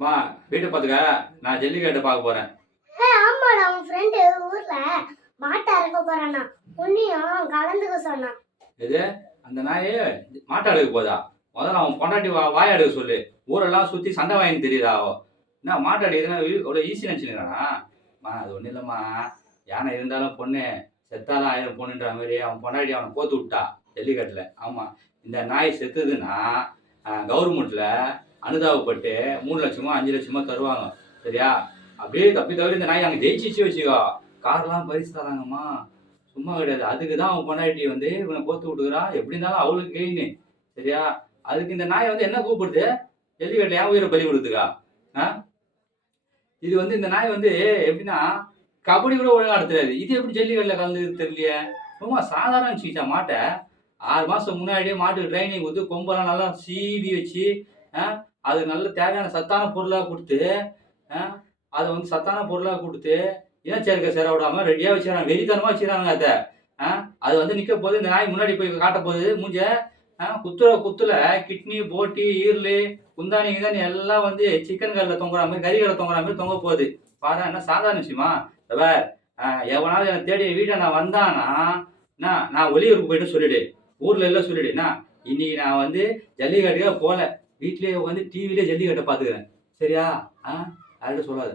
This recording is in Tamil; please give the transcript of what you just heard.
மா வீட்டை பார்த்துக்க, நான் ஜல்லிக்கட்டை பார்க்க போறேன். ஆமாடா, உன் ஃப்ரெண்டு ஊர்ல மாட்டை அறுக்க போறானா, உன்னையும் கலந்துக்க சொன்னான். எது அந்த நாயே மாட்டை எடுக்க போதா? முதல்ல அவன் பொண்டாட்டி வாய எடுக்க சொல்லு. ஊரெல்லாம் சுற்றி சண்டை வாங்கி தெரியுதா? என்ன மாட்டை அடிக்கிறதுனா அவ்வளோ ஈஸி நினச்சிக்கிறானா? அது ஒன்றும் இல்லைம்மா, யானை இருந்தாலும் பொண்ணு, செத்தாலும் 1000 பொண்ணுன்ற மாதிரி அவன் பொண்டாட்டி அவனை கோத்து விட்டா ஜல்லிக்கட்டில். ஆமாம், இந்த நாய் செத்துதுன்னா கவர்மெண்ட்டில் அனுதாபப்பட்டு 3 லட்சமோ 5 லட்சமோ தருவாங்க. சரியா? அப்படியே தப்பி தவிர இந்த நாய் அங்கே ஜெயிச்சிச்சு வச்சுக்கோ, கார்லாம் பரிசு தராங்கம்மா. சும்மா கிடையாது. அதுக்கு தான் அவன் பொண்டாட்டி வந்து இவனை கோத்து விட்டுக்கிறா. எப்படி இருந்தாலும் அவளுக்கு கெயின். சரியா? அதுக்கு இந்த நாயை வந்து என்ன கூப்பிடுது? ஜல்லிக்கட்டில் ஏன் உயிரை பலி கொடுத்துக்கா? இது வந்து இந்த நாய் வந்து எப்படின்னா கபடி கூட ஒழுங்கா நடத்துறாரு. இது எப்படி ஜல்லிக்கட்டில் கலந்து தெரியலையே? ரொம்ப சாதாரண வச்சுக்கிச்சா மாட்டை. 6 மாதம் முன்னாடியே மாட்டுக்கு ட்ரைனிங் கொடுத்து கொம்பெல்லாம் நல்லா சீவி வச்சு அது நல்ல தேவையான சத்தான பொருளாக கொடுத்து அதை வந்து சத்தான பொருளாக கொடுத்து இனச்சேர்க்கை சேர விடாம ரெடியாக வச்சுக்கிறாங்க. வெறித்தனமாக வச்சுக்கிறாங்க அதை. அது வந்து நிற்க போது இந்த நாய் முன்னாடி போய் காட்ட போகுது மூஞ்ச. குத்துல கிட்னி, போட்டி, ஈரல், குந்தாணி கிந்தாணி எல்லாம் வந்து சிக்கன் கல்லில் தொங்குற மாதிரி, கறி கடை தொங்குற மாதிரி தொங்க போகுது. பாரு, என்ன சாதாரண விஷயமா? எவனாவது என்னை தேடி வீட்டை நான் வந்தானா நான் வெளியூருக்கு போயிட்டு சொல்லிடு, ஊரில் எல்லாம் சொல்லிடுனா இன்னைக்கு நான் வந்து ஜல்லிக்கட்டுக்காக போகல, வீட்லேயே உட்காந்து டிவிலே ஜல்லிக்கட்டை பார்த்துக்கிறேன். சரியா? யார்கிட்ட சொல்லாது.